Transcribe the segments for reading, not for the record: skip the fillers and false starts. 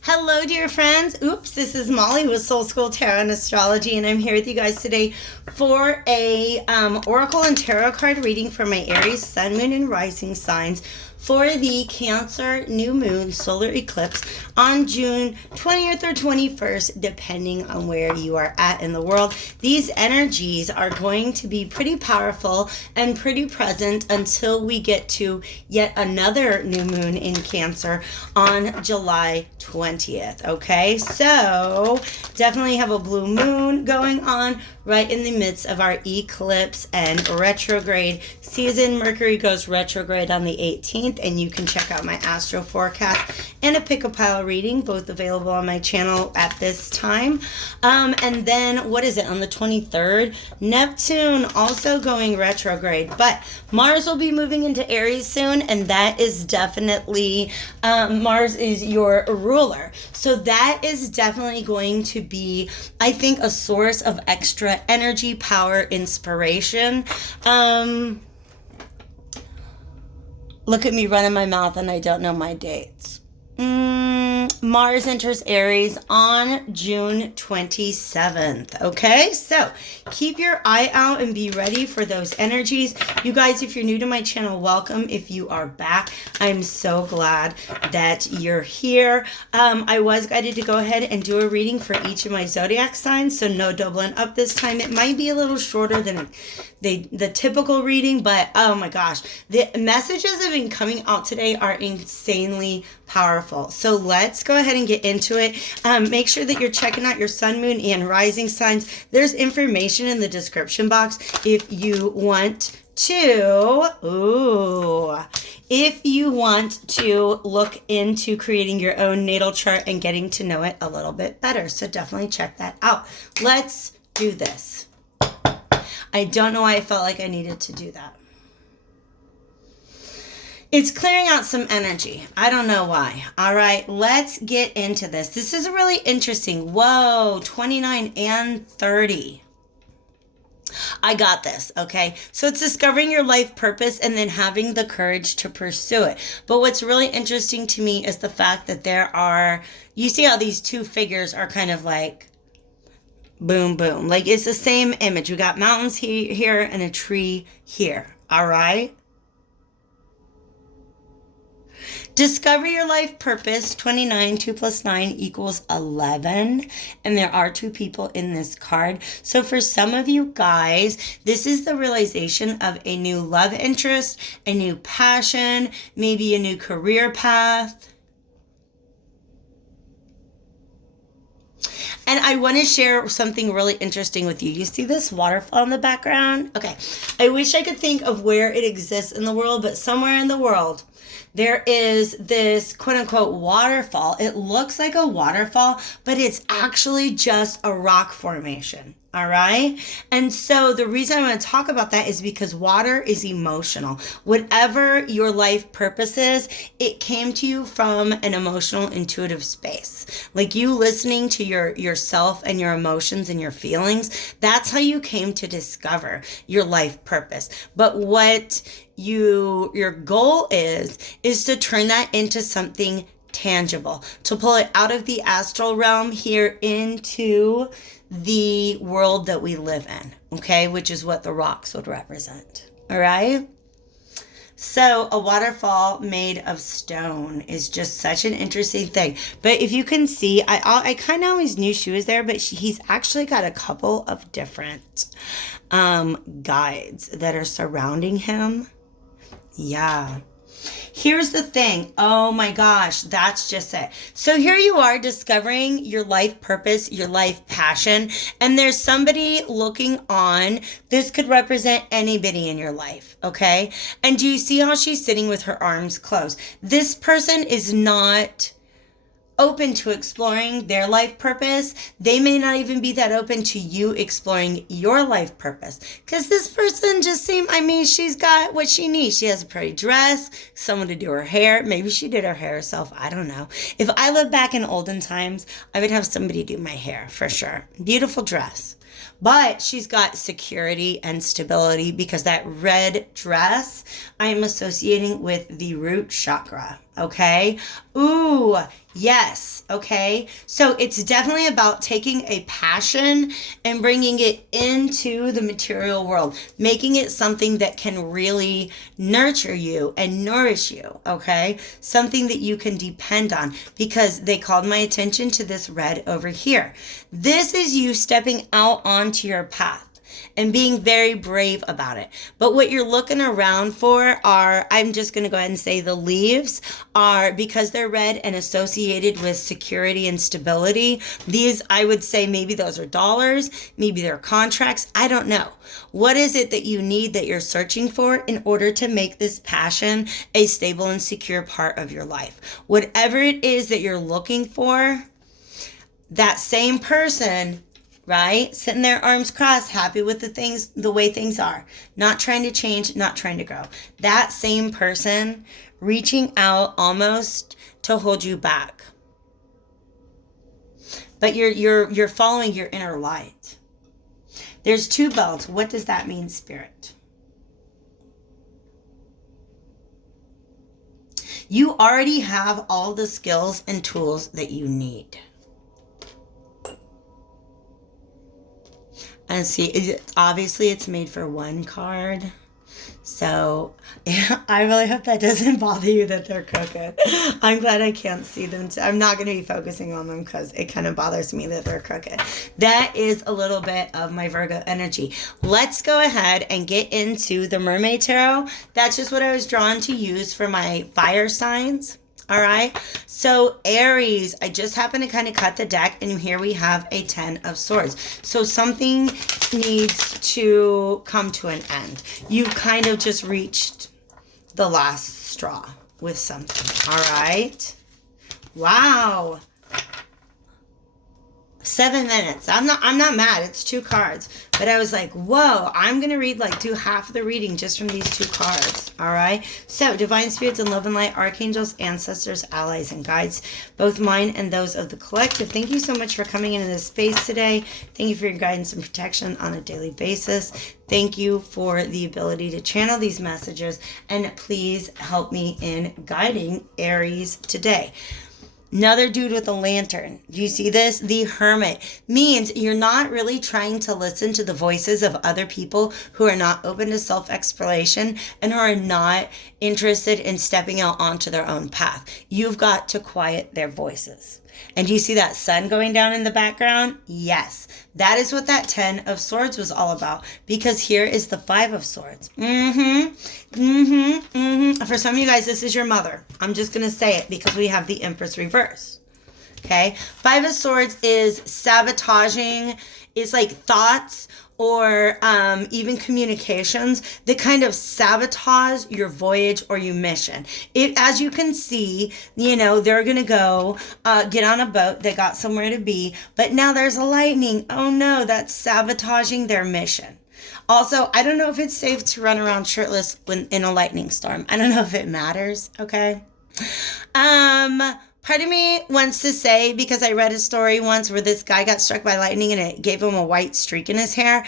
Hello, dear friends. Oops, this is Molly with Soul School Tarot and Astrology, and I'm here with you guys today for a Oracle and Tarot card reading for my Aries, Sun, Moon, and Rising signs for the Cancer New Moon Solar Eclipse on June 20th or 21st, depending on where you are at in the world. These energies are going to be pretty powerful and pretty present until we get to yet another new moon in Cancer on July 20th. Okay, so definitely have a blue moon going on right in the midst of our eclipse and retrograde season. Mercury goes retrograde on the 18th, and you can check out my astro forecast and a pick a pile reading, both available on my channel at this time. And then what is it, on the 23rd, Neptune also going retrograde, but Mars will be moving into Aries soon, and that is definitely Mars is your ruler, so that is definitely going to be, I think, a source of extra energy, power, inspiration. Look at me running my mouth and I don't know my dates. Mars enters Aries on June 27th. Okay, so keep your eye out and be ready for those energies. You guys, if you're new to my channel, welcome. If you are back, I'm so glad that you're here. I was guided to go ahead and do a reading for each of my zodiac signs, so no doubling up this time. It might be a little shorter than the typical reading, but oh my gosh, the messages that have been coming out today are insanely powerful. So let's go ahead and get into it. Make sure that you're checking out your sun, moon, and rising signs. There's information in the description box if you want to, if you want to look into creating your own natal chart and getting to know it a little bit better. So definitely check that out. Let's do this. I don't know why I felt like I needed to do that. It's clearing out some energy. I don't know why. All right, let's get into this. This is really interesting. Whoa, 29 and 30. I got this, okay? So it's discovering your life purpose and then having the courage to pursue it. But what's really interesting to me is the fact that there are, you see how these two figures are kind of like, boom, boom. Like it's the same image. We got mountains here and a tree here, all right? Discover your life purpose. 29, 2 plus 9 equals 11. And there are two people in this card. So for some of you guys, this is the realization of a new love interest, a new passion, maybe a new career path. And I want to share something really interesting with you. You see this waterfall in the background? Okay. I wish I could think of where it exists in the world, but somewhere in the world, there is this quote unquote waterfall. It looks like a waterfall, but it's actually just a rock formation. All right. And so the reason I want to talk about that is because water is emotional. Whatever your life purpose is, it came to you from an emotional, intuitive space. Like you listening to yourself and your emotions and your feelings. That's how you came to discover your life purpose. But what your goal is to turn that into something tangible, to pull it out of the astral realm here into the world that we live in, okay, which is what the rocks would represent. All right. So a waterfall made of stone is just such an interesting thing. But if you can see, I kind of always knew she was there, but he's actually got a couple of different guides that are surrounding him. Yeah. Here's the thing. Oh my gosh, that's just it. So here you are discovering your life purpose, your life passion, and there's somebody looking on. This could represent anybody in your life, okay? And do you see how she's sitting with her arms closed? This person is not open to exploring their life purpose. They may not even be that open to you exploring your life purpose. Because this person just seemed, she's got what she needs. She has a pretty dress, someone to do her hair. Maybe she did her hair herself. I don't know. If I lived back in olden times, I would have somebody do my hair for sure. Beautiful dress. But she's got security and stability because that red dress I am associating with the root chakra. Okay. Ooh, Yes, okay? So it's definitely about taking a passion and bringing it into the material world, making it something that can really nurture you and nourish you, okay? Something that you can depend on, because they called my attention to this red over here. This is you stepping out onto your path and being very brave about it. But what you're looking around for are, I'm just going to go ahead and say the leaves are, because they're red and associated with security and stability. These, I would say maybe those are dollars, maybe they're contracts. I don't know. What is it that you need, that you're searching for in order to make this passion a stable and secure part of your life? Whatever it is that you're looking for, that same person, right? Sitting there, arms crossed, happy with the way things are, not trying to change, not trying to grow. That same person reaching out almost to hold you back. But you're following your inner light. There's 2 belts. What does that mean, Spirit? You already have all the skills and tools that you need. And see, obviously it's made for 1 card. So I really hope that doesn't bother you that they're crooked. I'm glad I can't see them. I'm not going to be focusing on them because it kind of bothers me that they're crooked. That is a little bit of my Virgo energy. Let's go ahead and get into the Mermaid Tarot. That's just what I was drawn to use for my fire signs. All right. So Aries, I just happened to kind of cut the deck, and here we have a 10 of Swords. So something needs to come to an end. You've kind of just reached the last straw with something. All right. Wow. 7 minutes. I'm not mad. It's 2 cards. But I was like, whoa, I'm going to do half of the reading just from these 2 cards. All right. So divine spirits and love and light, archangels, ancestors, allies, and guides, both mine and those of the collective. Thank you so much for coming into this space today. Thank you for your guidance and protection on a daily basis. Thank you for the ability to channel these messages, and please help me in guiding Aries today. Another dude with a lantern. Do you see this? The Hermit means you're not really trying to listen to the voices of other people who are not open to self-exploration and who are not interested in stepping out onto their own path. You've got to quiet their voices. And do you see that sun going down in the background? Yes. That is what that 10 of Swords was all about. Because here is the 5 of Swords. For some of you guys, this is your mother. I'm just going to say it because we have the Empress reverse. Okay? 5 of Swords is sabotaging. It's like thoughts or even communications that kind of sabotage your voyage or your mission. As you can see, they're going to go get on a boat. They got somewhere to be, but now there's a lightning. Oh no, that's sabotaging their mission. Also, I don't know if it's safe to run around shirtless when in a lightning storm. I don't know if it matters, okay? Part of me wants to say, because I read a story once where this guy got struck by lightning and it gave him a white streak in his hair.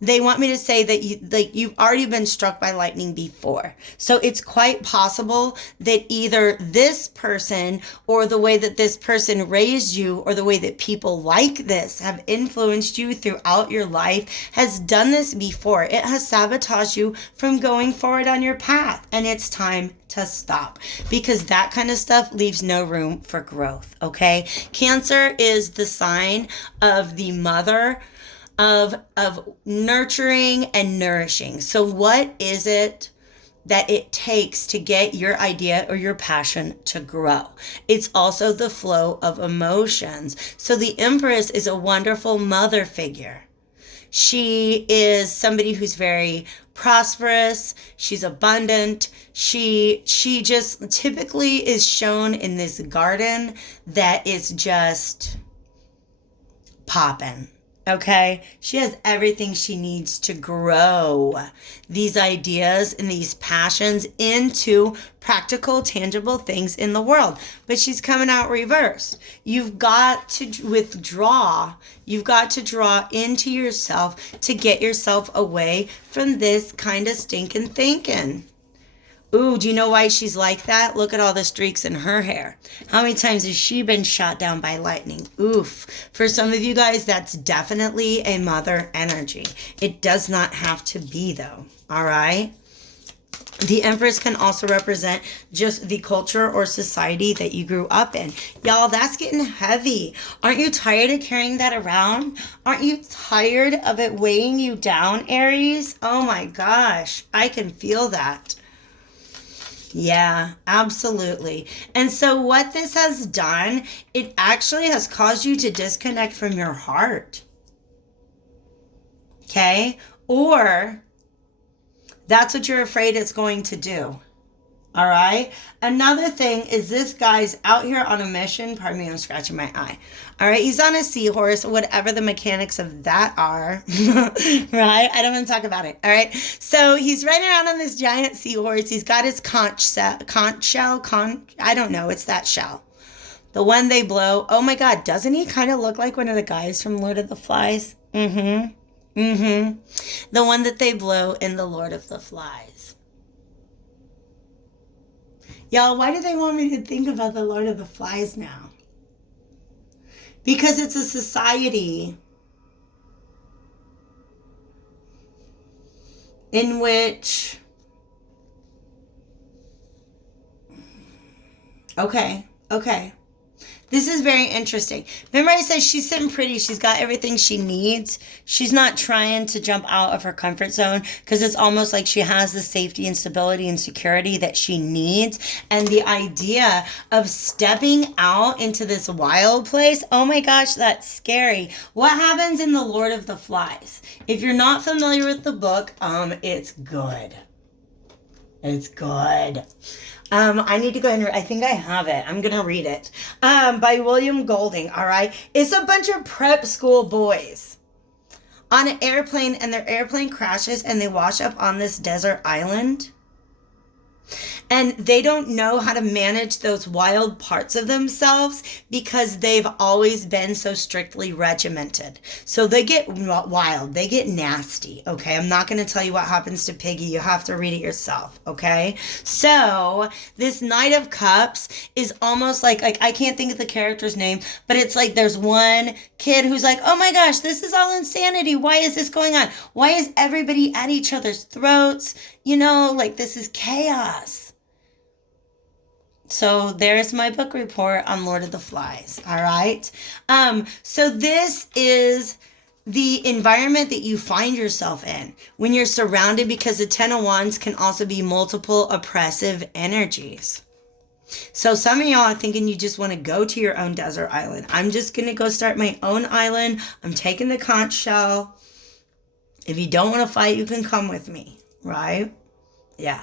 They want me to say that you've already been struck by lightning before. So it's quite possible that either this person or the way that this person raised you or the way that people like this have influenced you throughout your life has done this before. It has sabotaged you from going forward on your path. And it's time to stop, because that kind of stuff leaves no room for growth. Okay. Cancer is the sign of the mother of nurturing and nourishing. So what is it that it takes to get your idea or your passion to grow? It's also the flow of emotions. So the Empress is a wonderful mother figure. She is somebody who's very prosperous. She's abundant. She just typically is shown in this garden that is just popping. Okay, she has everything she needs to grow these ideas and these passions into practical, tangible things in the world. But she's coming out reversed. You've got to withdraw. You've got to draw into yourself to get yourself away from this kind of stinking thinking. Ooh, do you know why she's like that? Look at all the streaks in her hair. How many times has she been shot down by lightning? Oof. For some of you guys, that's definitely a mother energy. It does not have to be, though. All right? The Empress can also represent just the culture or society that you grew up in. Y'all, that's getting heavy. Aren't you tired of carrying that around? Aren't you tired of it weighing you down, Aries? Oh my gosh, I can feel that. Yeah, absolutely. And so what this has done, it actually has caused you to disconnect from your heart. Okay? Or that's what you're afraid it's going to do. All right? Another thing is this guy's out here on a mission. Pardon me, I'm scratching my eye. All right? He's on a seahorse, whatever the mechanics of that are. Right? I don't want to talk about it. All right? So he's riding around on this giant seahorse. He's got his conch shell. I don't know. It's that shell. The one they blow. Oh my God. Doesn't he kind of look like one of the guys from Lord of the Flies? Mm-hmm. Mm-hmm. The one that they blow in the Lord of the Flies. Y'all, why do they want me to think about the Lord of the Flies now? Because it's a society in which... Okay. This is very interesting. Remember I said she's sitting pretty. She's got everything she needs. She's not trying to jump out of her comfort zone because it's almost like she has the safety and stability and security that she needs. And the idea of stepping out into this wild place, oh my gosh, that's scary. What happens in The Lord of the Flies? If you're not familiar with the book, it's good. It's good. I need to go ahead and I think I have it. I'm going to read it. By William Golding, all right? It's a bunch of prep school boys on an airplane, and their airplane crashes, and they wash up on this desert island. And they don't know how to manage those wild parts of themselves because they've always been so strictly regimented. So they get wild. They get nasty, okay? I'm not going to tell you what happens to Piggy. You have to read it yourself, okay? So this Knight of Cups is almost like I can't think of the character's name, but it's like there's one kid who's like, oh my gosh, this is all insanity. Why is this going on? Why is everybody at each other's throats? You know, like this is chaos. So there's my book report on Lord of the Flies. All right. So this is the environment that you find yourself in when you're surrounded, because the Ten of Wands can also be multiple oppressive energies. So some of y'all are thinking you just want to go to your own desert island. I'm just going to go start my own island. I'm taking the conch shell. If you don't want to fight, you can come with me. Right? Yeah.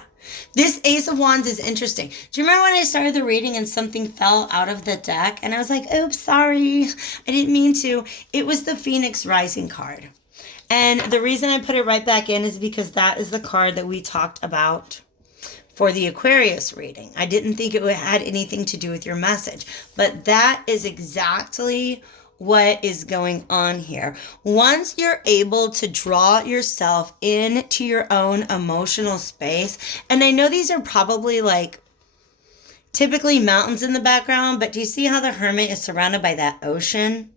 This Ace of Wands is interesting. Do you remember when I started the reading and something fell out of the deck? And I was like, oops, sorry. I didn't mean to. It was the Phoenix Rising card. And the reason I put it right back in is because that is the card that we talked about for the Aquarius reading. I didn't think it had anything to do with your message. But that is exactly what is going on here. Once you're able to draw yourself into your own emotional space, and I know these are probably like typically mountains in the background, but do you see how the Hermit is surrounded by that ocean?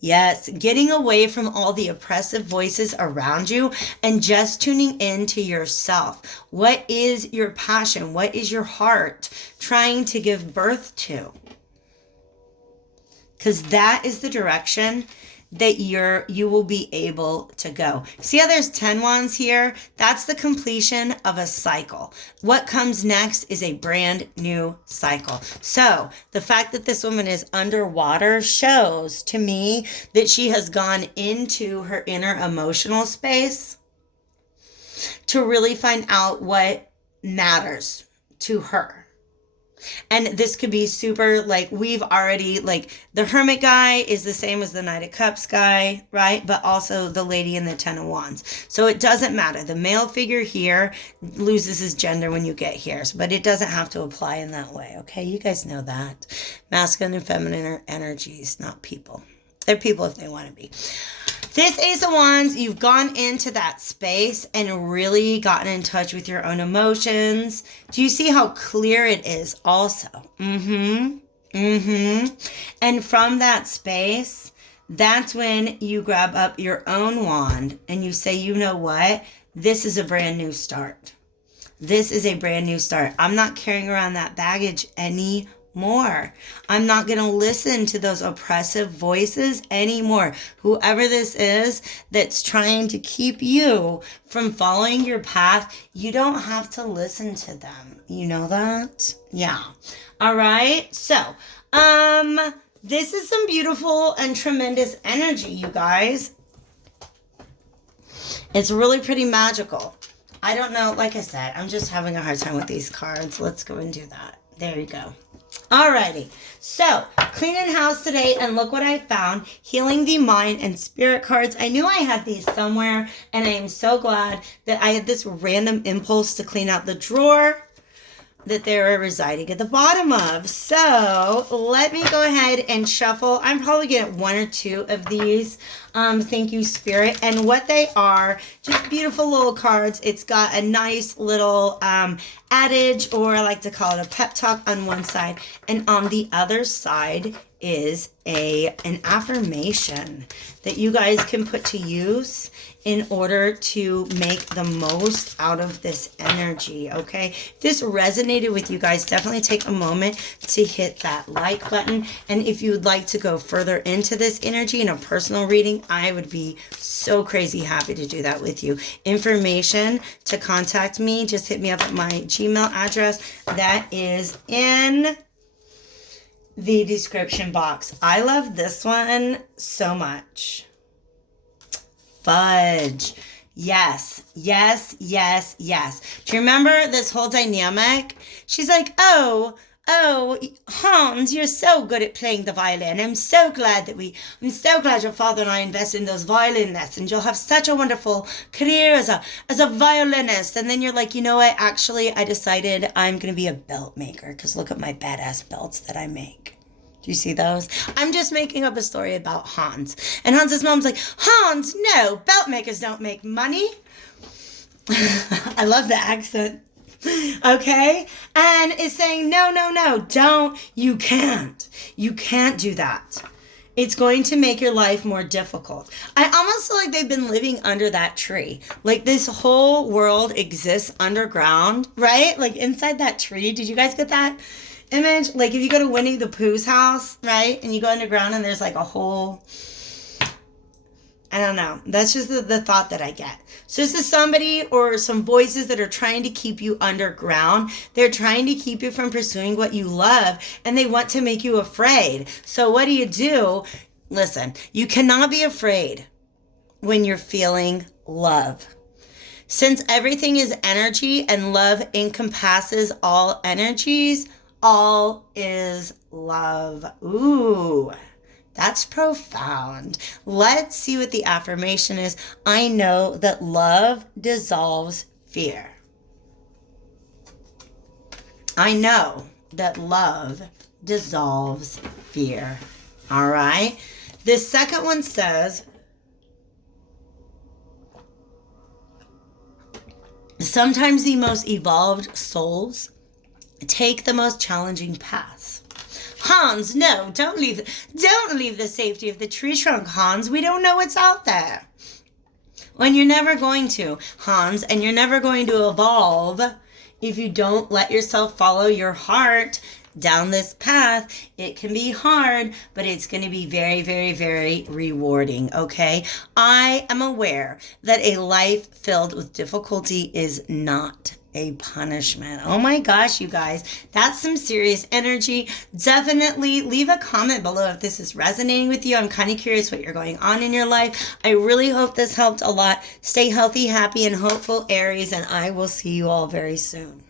Yes, getting away from all the oppressive voices around you and just tuning into yourself. What is your passion? What is your heart trying to give birth to? Because that is the direction that you will be able to go. See how there's 10 wands here? That's the completion of a cycle. What comes next is a brand new cycle. So the fact that this woman is underwater shows to me that she has gone into her inner emotional space to really find out what matters to her. And this could be super, like, we've already, like, the Hermit guy is the same as the Knight of Cups guy, right? But also the Lady in the Ten of Wands. So it doesn't matter. The male figure here loses his gender when you get here. But it doesn't have to apply in that way, okay? You guys know that. Masculine and feminine are energies, not people. They're people if they want to be. This Ace of Wands, you've gone into that space and really gotten in touch with your own emotions. Do you see how clear it is also? And from that space, that's when you grab up your own wand and you say, you know what? This is a brand new start. This is a brand new start. I'm not carrying around that baggage anymore. I'm not going to listen to those oppressive voices anymore. Whoever this is that's trying to keep you from following your path, you don't have to listen to them. You know that? Yeah. All right. So, this is some beautiful and tremendous energy, you guys. It's really pretty magical. I don't know. Like I said, I'm just having a hard time with these cards. Let's go and do that. There you go. Alrighty, so cleaning house today, and look what I found. Healing the mind and spirit cards. I knew I had these somewhere, and I am so glad that I had this random impulse to clean out the drawer that they were residing at the bottom of. So let me go ahead and shuffle. I'm probably getting one or two of these. Thank you, Spirit. And what they are, just beautiful little cards. It's got a nice little adage, or I like to call it a pep talk on one side. And on the other side is an affirmation that you guys can put to use in order to make the most out of this energy, okay? If this resonated with you guys, definitely take a moment to hit that like button. And if you would like to go further into this energy in a personal reading, I would be so crazy happy to do that with you. Information to contact me, just hit me up at my Gmail address. That is in the description box. I love this one so much. Fudge. Yes, yes, yes, yes. Do you remember this whole dynamic? She's like, oh, Hans, you're so good at playing the violin. I'm so glad your father and I invested in those violin lessons. You'll have such a wonderful career as a violinist. And then you're like, you know what? Actually, I decided I'm going to be a belt maker, because look at my badass belts that I make. Do you see those? I'm just making up a story about Hans. And Hans's mom's like, Hans, no, belt makers don't make money. I love the accent. Okay? And it's saying, no, don't. You can't. You can't do that. It's going to make your life more difficult. I almost feel like they've been living under that tree. Like this whole world exists underground, right? Like inside that tree. Did you guys get that image? Like if you go to Winnie the Pooh's house, right? And you go underground and there's like a whole, I don't know. That's just the thought that I get. So this is somebody or some voices that are trying to keep you underground. They're trying to keep you from pursuing what you love, and they want to make you afraid. So what do? Listen, you cannot be afraid when you're feeling love. Since everything is energy and love encompasses all energies, all is love. Ooh. That's profound. Let's see what the affirmation is. I know that love dissolves fear. I know that love dissolves fear. All right. This second one says, sometimes the most evolved souls take the most challenging paths. Hans, no, don't leave the safety of the tree trunk, Hans. We don't know what's out there. When you're never going to, Hans, and you're never going to evolve if you don't let yourself follow your heart down this path. It can be hard, but it's going to be very, very, very rewarding, okay? I am aware that a life filled with difficulty is not a punishment. Oh my gosh, you guys, that's some serious energy. Definitely leave a comment below if this is resonating with you. I'm kind of curious what you're going on in your life. I really hope this helped a lot. Stay healthy, happy, and hopeful, Aries, and I will see you all very soon.